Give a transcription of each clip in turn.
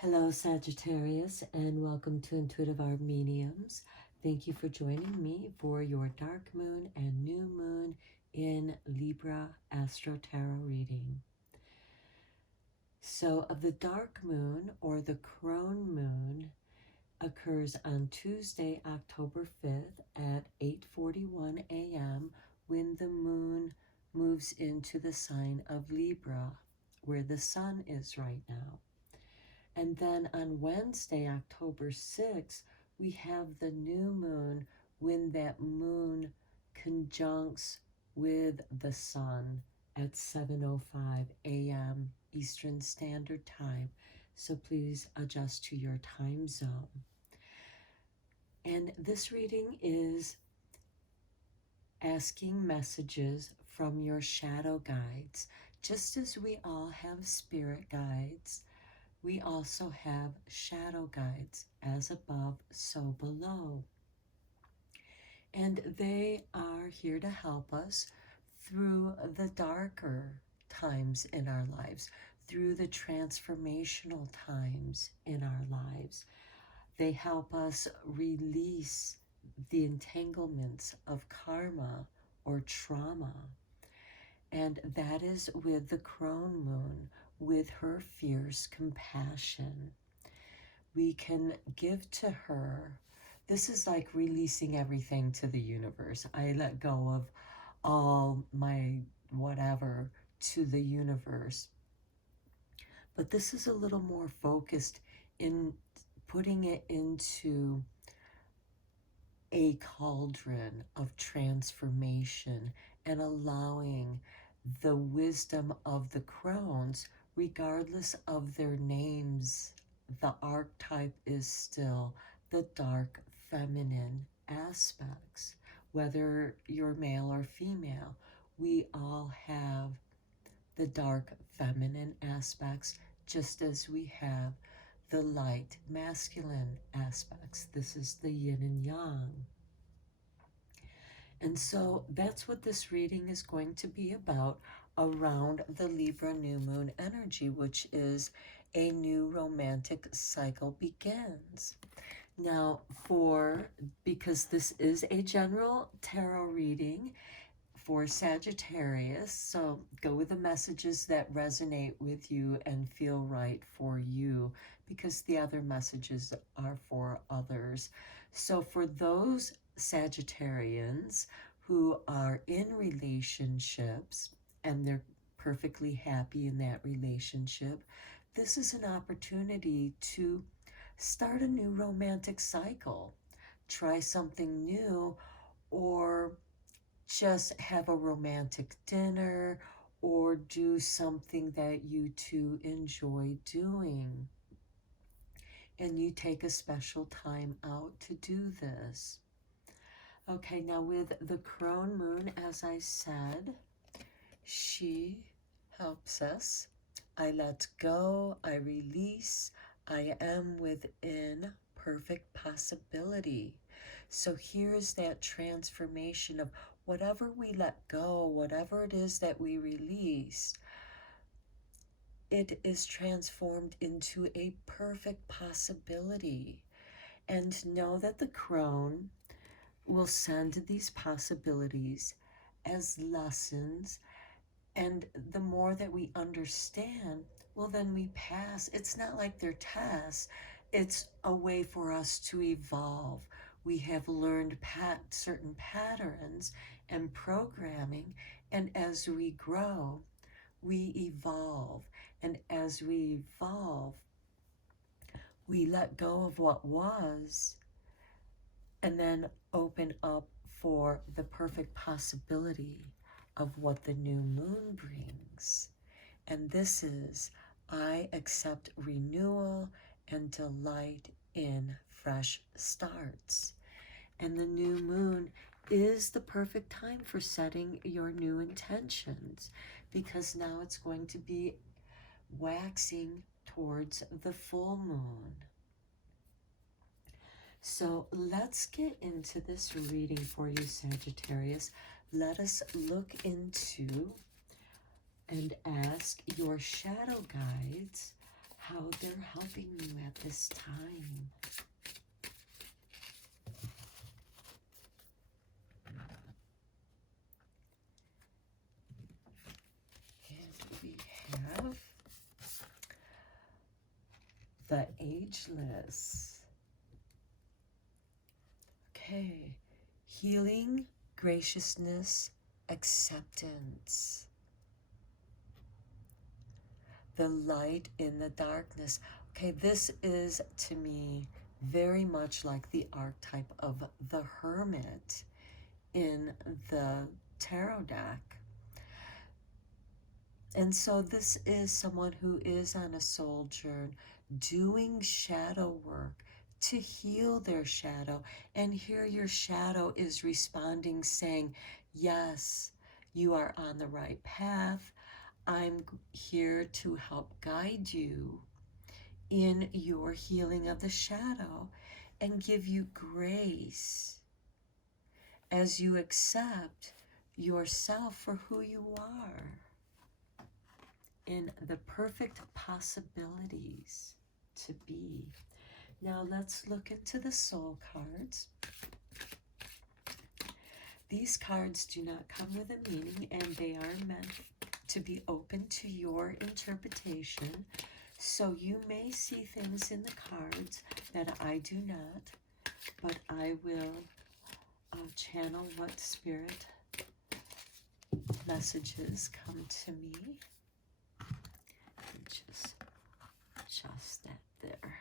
Hello, Sagittarius, and welcome to Intuitive Art Mediums. Thank you for joining me for your dark moon and new moon in Libra Astro Tarot reading. So, the dark moon or the crone moon occurs on Tuesday, October 5th at 8:41 a.m. when the moon moves into the sign of Libra, where the sun is right now. And then on Wednesday, October 6th, we have the new moon when that moon conjuncts with the sun at 7:05 a.m. Eastern Standard Time. So please adjust to your time zone. And this reading is asking messages from your shadow guides. Just as we all have spirit guides, we also have shadow guides, as above, so below. And they are here to help us through the darker times in our lives, through the transformational times in our lives. They help us release the entanglements of karma or trauma. And that is with the crone moon, with her fierce compassion. We can give to her. This is like releasing everything to the universe. I let go of all my whatever to the universe. But this is a little more focused in putting it into a cauldron of transformation and allowing the wisdom of the crones, regardless of their names. The archetype is still the dark feminine aspects. Whether you're male or female, we all have the dark feminine aspects, just as we have the light masculine aspects. This is the yin and yang. And so that's what this reading is going to be about around the Libra new moon energy, which is a new romantic cycle begins. Now, because this is a general tarot reading for Sagittarius, so go with the messages that resonate with you and feel right for you, because the other messages are for others. So for those Sagittarians who are in relationships and they're perfectly happy in that relationship, this is an opportunity to start a new romantic cycle, try something new, or just have a romantic dinner, or do something that you two enjoy doing. And you take a special time out to do this. Okay, now with the crone moon, as I said, she helps us. I let go, I release, I am within perfect possibility. So here's that transformation of whatever we let go, whatever it is that we release, it is transformed into a perfect possibility. And know that the crone will send these possibilities as lessons. And the more that we understand, well, then we pass. It's not like they're tests. It's a way for us to evolve. We have learned certain patterns and programming. And as we grow, we evolve. And as we evolve, we let go of what was and then open up for the perfect possibility of what the new moon brings. And this is, I accept renewal and delight in fresh starts. And the new moon is the perfect time for setting your new intentions, because now it's going to be waxing towards the full moon. So let's get into this reading for you, Sagittarius. Let us look into and ask your shadow guides how they're helping you at this time. And we have the Ageless. Okay, healing, graciousness, acceptance. The light in the darkness. Okay, this is to me very much like the archetype of the Hermit in the tarot deck. And so this is someone who is on a soul journey, doing shadow work to heal their shadow. And here your shadow is responding, saying, yes, you are on the right path. I'm here to help guide you in your healing of the shadow and give you grace as you accept yourself for who you are in the perfect possibilities to be. Now let's look into the soul cards. These cards do not come with a meaning, and they are meant to be open to your interpretation. So you may see things in the cards that I do not, but I will channel what spirit messages come to me. Just adjust that there.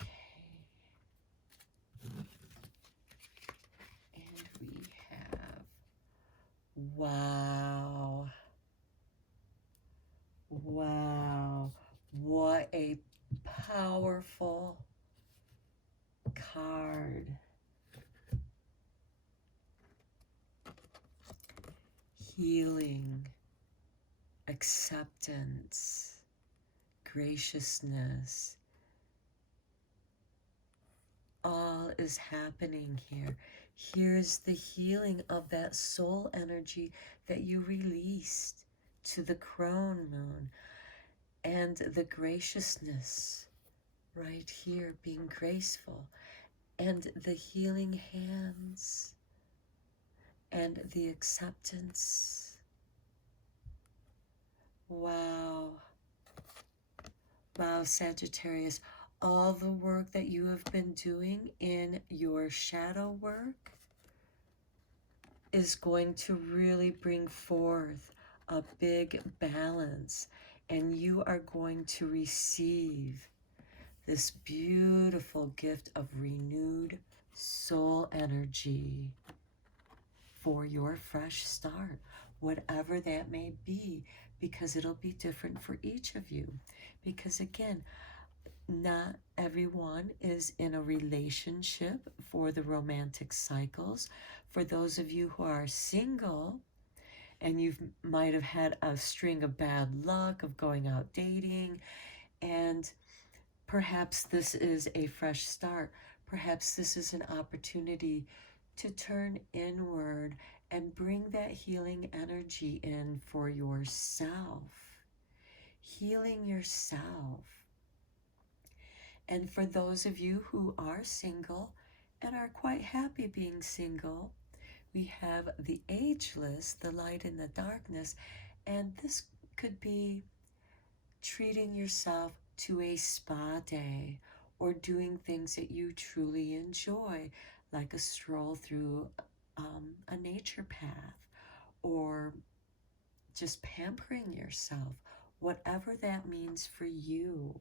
Okay. And we have, wow. Wow. What a powerful card. Healing, acceptance, graciousness. All is happening here. Here's the healing of that soul energy that you released to the crone moon, and the graciousness right here, being graceful, and the healing hands, and the acceptance. Wow. Wow, Sagittarius, all the work that you have been doing in your shadow work is going to really bring forth a big balance, and you are going to receive this beautiful gift of renewed soul energy for your fresh start, whatever that may be, because it'll be different for each of you. Because again, not everyone is in a relationship for the romantic cycles. For those of you who are single, and you might have had a string of bad luck of going out dating, and perhaps this is a fresh start. Perhaps this is an opportunity to turn inward and bring that healing energy in for yourself. Healing yourself. And for those of you who are single and are quite happy being single, we have the Ageless, the light in the darkness, and this could be treating yourself to a spa day or doing things that you truly enjoy, like a stroll through a nature path, or just pampering yourself, whatever that means for you.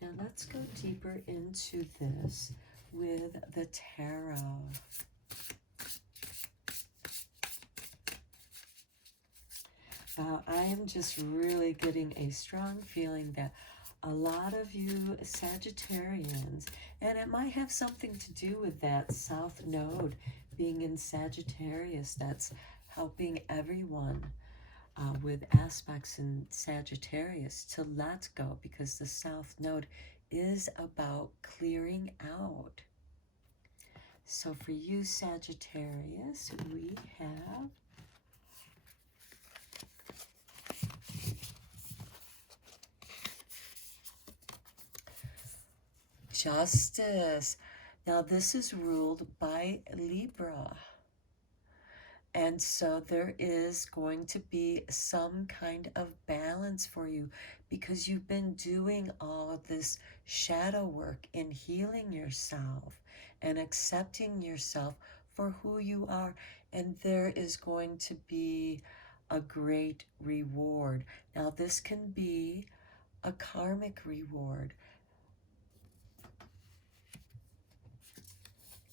Now let's go deeper into this with the tarot. I am just really getting a strong feeling that a lot of you Sagittarians, and it might have something to do with that South Node being in Sagittarius, that's helping everyone with aspects in Sagittarius to let go, because the South Node is about clearing out. So for you Sagittarius, we have Justice. Now this is ruled by Libra. And so there is going to be some kind of balance for you because you've been doing all of this shadow work in healing yourself and accepting yourself for who you are. And there is going to be a great reward. Now, this can be a karmic reward.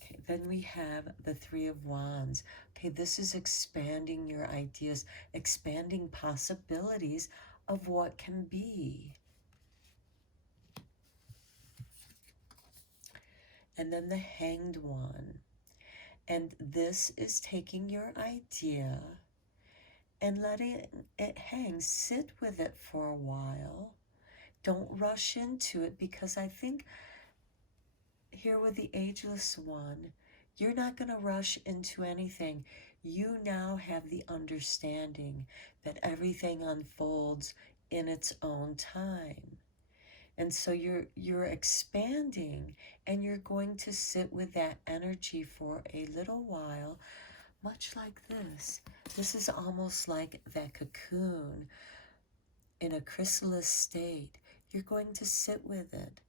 Okay, then we have the Three of Wands. Okay, this is expanding your ideas, expanding possibilities of what can be. And then the Hanged One. And this is taking your idea and letting it hang. Sit with it for a while. Don't rush into it, because I think here with the Ageless One, you're not going to rush into anything. You now have the understanding that everything unfolds in its own time. And so you're expanding, and you're going to sit with that energy for a little while, much like this. This is almost like that cocoon in a chrysalis state. You're going to sit with it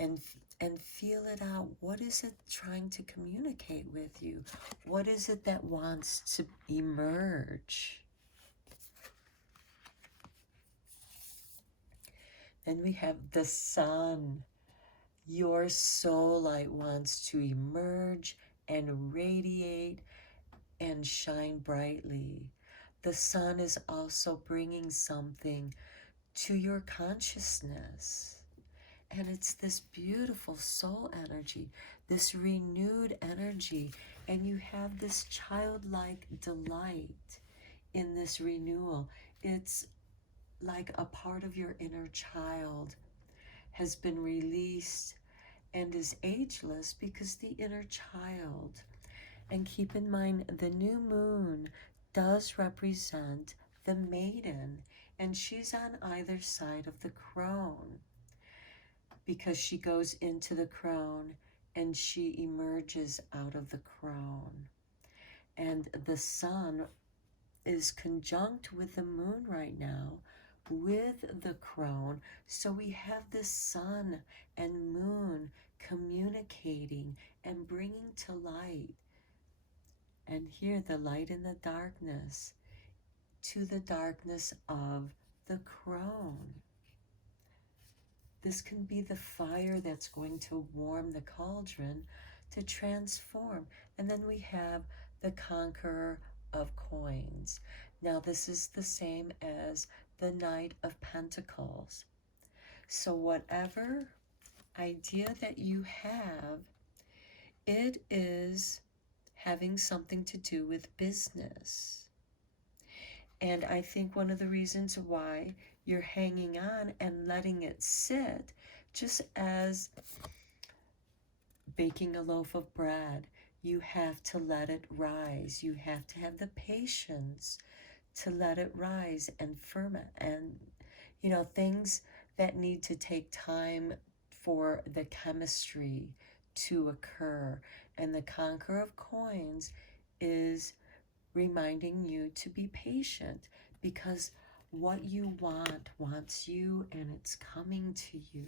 and feel it out. What is it trying to communicate with you? What is it that wants to emerge? Then we have the Sun. Your soul light wants to emerge and radiate and shine brightly. The Sun is also bringing something to your consciousness. And it's this beautiful soul energy, this renewed energy. And you have this childlike delight in this renewal. It's like a part of your inner child has been released and is ageless, because the inner child. And keep in mind, the new moon does represent the maiden, and she's on either side of the crone, because she goes into the crone and she emerges out of the crone. And the Sun is conjunct with the moon right now with the crone. So we have this Sun and moon communicating and bringing to light. And here, the light in the darkness to the darkness of the crone. This can be the fire that's going to warm the cauldron to transform. And then we have the Conqueror of Coins. Now, this is the same as the Knight of Pentacles. So whatever idea that you have, it is having something to do with business. And I think one of the reasons why you're hanging on and letting it sit, just as baking a loaf of bread, you have to let it rise. You have to have the patience to let it rise and ferment. And, you know, things that need to take time for the chemistry to occur. And the Conqueror of Coins is reminding you to be patient, because what you want wants you, and it's coming to you.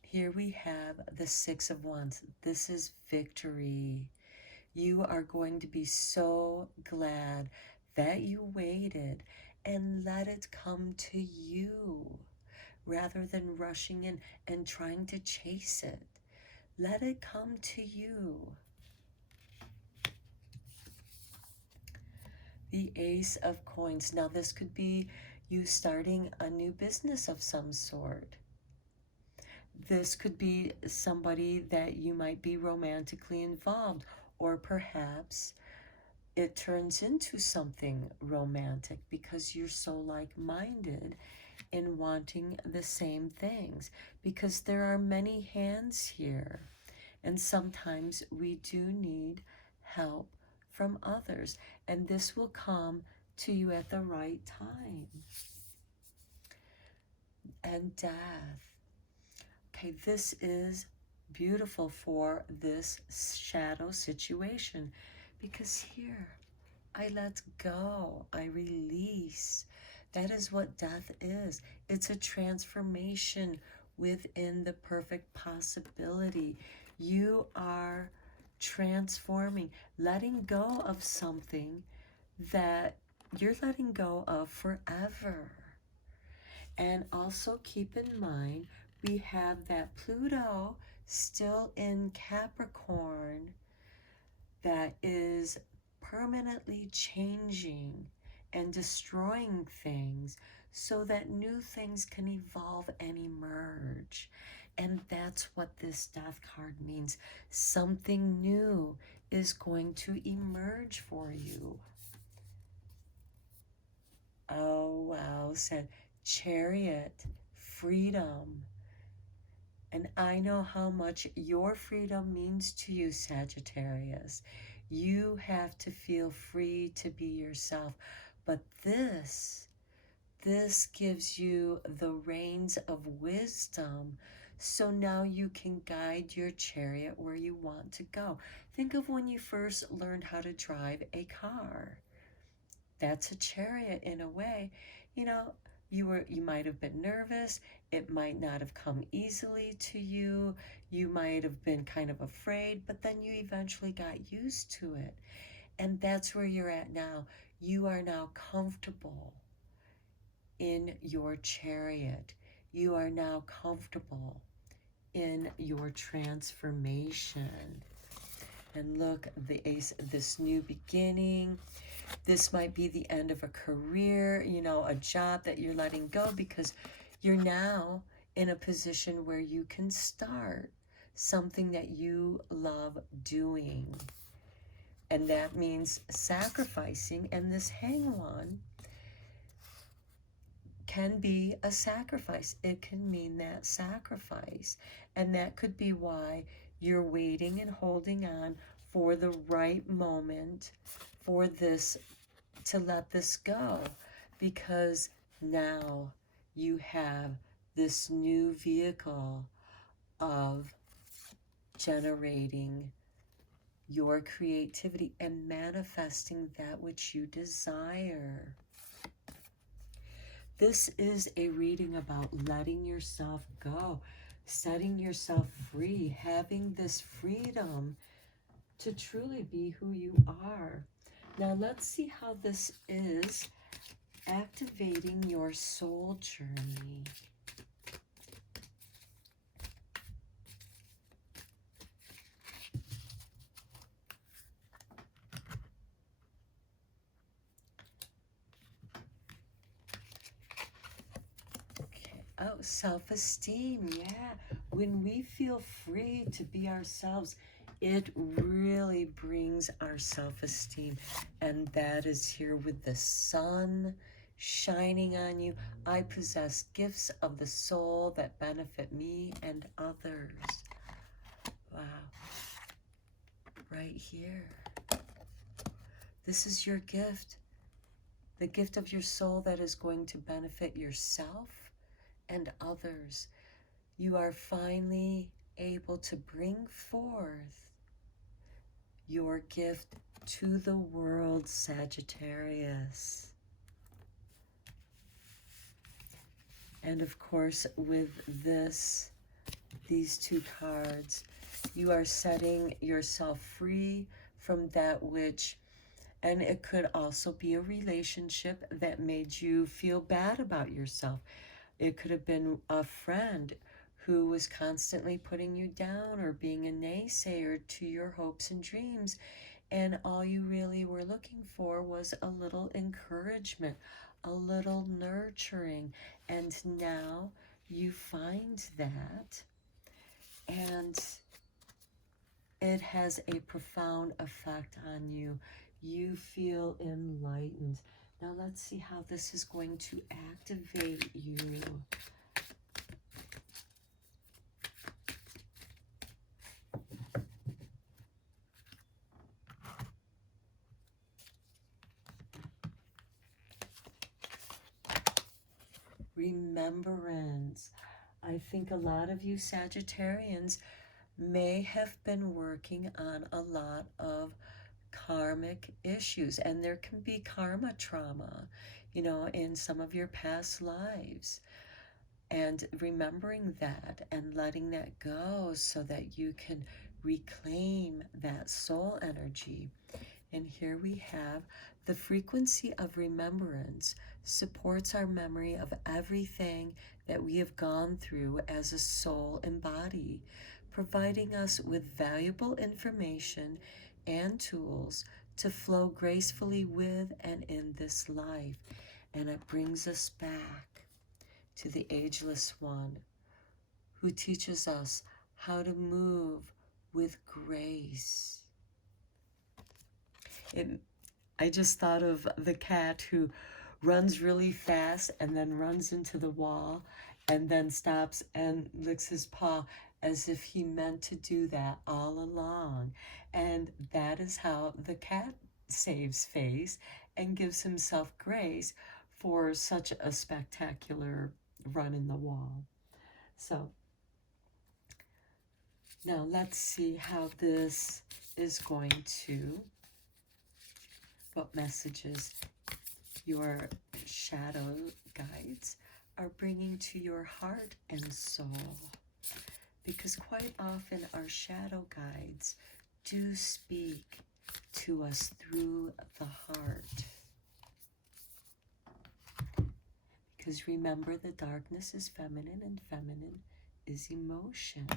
Here we have the Six of Wands. This is victory. You are going to be so glad that you waited and let it come to you, rather than rushing in and trying to chase it. Let it come to you. The Ace of Coins. Now, this could be you starting a new business of some sort. This could be somebody that you might be romantically involved, or perhaps it turns into something romantic because you're so like-minded in wanting the same things, because there are many hands here, and sometimes we do need help from others, and this will come to you at the right time. And Death. Okay, this is beautiful for this shadow situation because here I let go, I release. That is what death is. It's a transformation within the perfect possibility. You are transforming, letting go of something that you're letting go of forever. And also keep in mind, we have that Pluto still in Capricorn that is permanently changing and destroying things so that new things can evolve and emerge. And that's what this death card means. Something new is going to emerge for you. Oh, wow, said Chariot, freedom. And I know how much your freedom means to you, Sagittarius. You have to feel free to be yourself. But this gives you the reins of wisdom. So now you can guide your chariot where you want to go. Think of when you first learned how to drive a car. That's a chariot in a way. You know, you might have been nervous. It might not have come easily to you. You might have been kind of afraid, but then you eventually got used to it. And that's where you're at now. You are now comfortable in your chariot. You are now comfortable in your transformation. And look, the ace, this new beginning. This might be the end of a career, you know, a job that you're letting go because you're now in a position where you can start something that you love doing. And that means sacrificing. And this Hanged One can be a sacrifice. It can mean that sacrifice. And that could be why you're waiting and holding on for the right moment for this, to let this go, because now you have this new vehicle of generating your creativity and manifesting that which you desire. This is a reading about letting yourself go, setting yourself free, having this freedom to truly be who you are. Now let's see how this is activating your soul journey. Okay. Oh, self-esteem. Yeah. When we feel free to be ourselves, it really brings our self-esteem. And that is here with the sun shining on you. I possess gifts of the soul that benefit me and others. Wow. Right here. This is your gift. The gift of your soul that is going to benefit yourself and others. You are finally able to bring forth your gift to the world, Sagittarius. And of course, with these two cards, you are setting yourself free from that which, and it could also be a relationship that made you feel bad about yourself. It could have been a friend who was constantly putting you down or being a naysayer to your hopes and dreams. And all you really were looking for was a little encouragement, a little nurturing. And now you find that. And it has a profound effect on you. You feel enlightened. Now let's see how this is going to activate you. Remembrance. I think a lot of you Sagittarians may have been working on a lot of karmic issues, and there can be karma trauma, you know, in some of your past lives. And remembering that and letting that go so that you can reclaim that soul energy. And here we have the frequency of remembrance supports our memory of everything that we have gone through as a soul and body, providing us with valuable information and tools to flow gracefully with and in this life. And it brings us back to the Ageless One, who teaches us how to move with grace. I just thought of the cat who runs really fast and then runs into the wall and then stops and licks his paw as if he meant to do that all along. And that is how the cat saves face and gives himself grace for such a spectacular run in the wall. So now let's see how this is going to, what messages your shadow guides are bringing to your heart and soul. Because quite often our shadow guides do speak to us through the heart. Because remember, the darkness is feminine and feminine is emotion.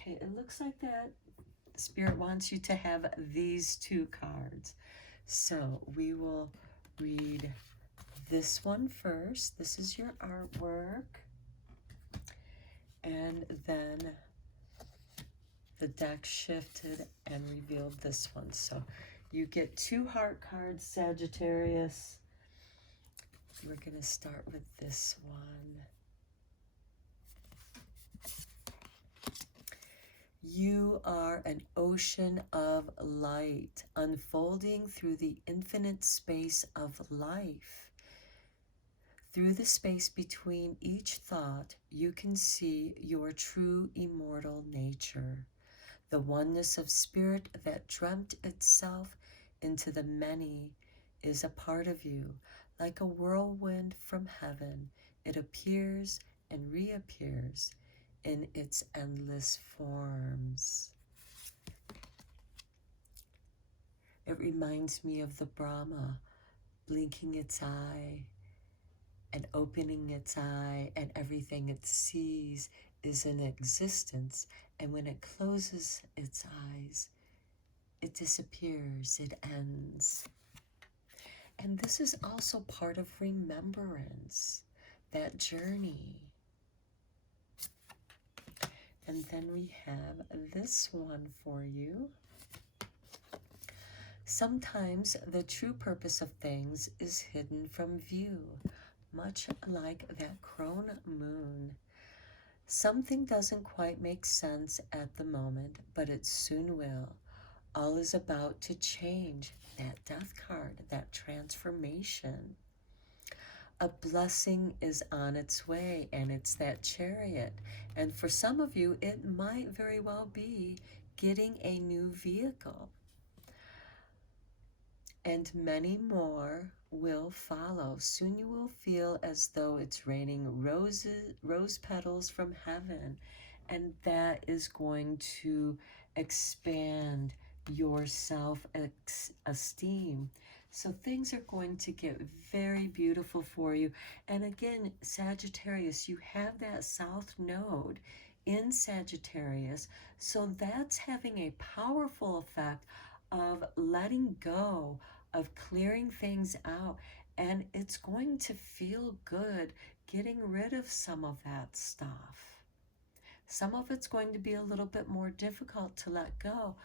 Okay, it looks like that Spirit wants you to have these two cards. So we will read this one first. This is your artwork. And then the deck shifted and revealed this one. So you get two heart cards, Sagittarius. We're going to start with this one. You are an ocean of light unfolding through the infinite space of life. Through the space between each thought, you can see your true immortal nature, the oneness of spirit that dreamt itself into the many is a part of you. Like a whirlwind from heaven, it appears and reappears in its endless forms. It reminds me of the Brahma blinking its eye and opening its eye, and everything it sees is in existence. And when it closes its eyes, it disappears, it ends. And this is also part of remembrance, that journey. And then we have this one for you. Sometimes the true purpose of things is hidden from view, much like that crone moon. Something doesn't quite make sense at the moment, but it soon will. All is about to change. That death card, that transformation. A blessing is on its way, and it's that Chariot. And for some of you, it might very well be getting a new vehicle. And many more will follow. Soon you will feel as though it's raining rose petals from heaven, and that is going to expand your self-esteem. So things are going to get very beautiful for you. And again, Sagittarius, you have that South Node in Sagittarius, so that's having a powerful effect of letting go, of clearing things out, and it's going to feel good getting rid of some of that stuff. Some of it's going to be a little bit more difficult to let go,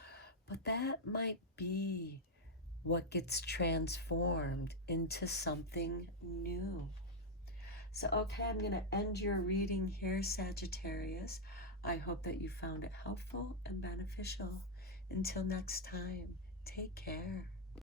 but that might be what gets transformed into something new. So, okay, I'm going to end your reading here, Sagittarius. I hope that you found it helpful and beneficial. Until next time, take care.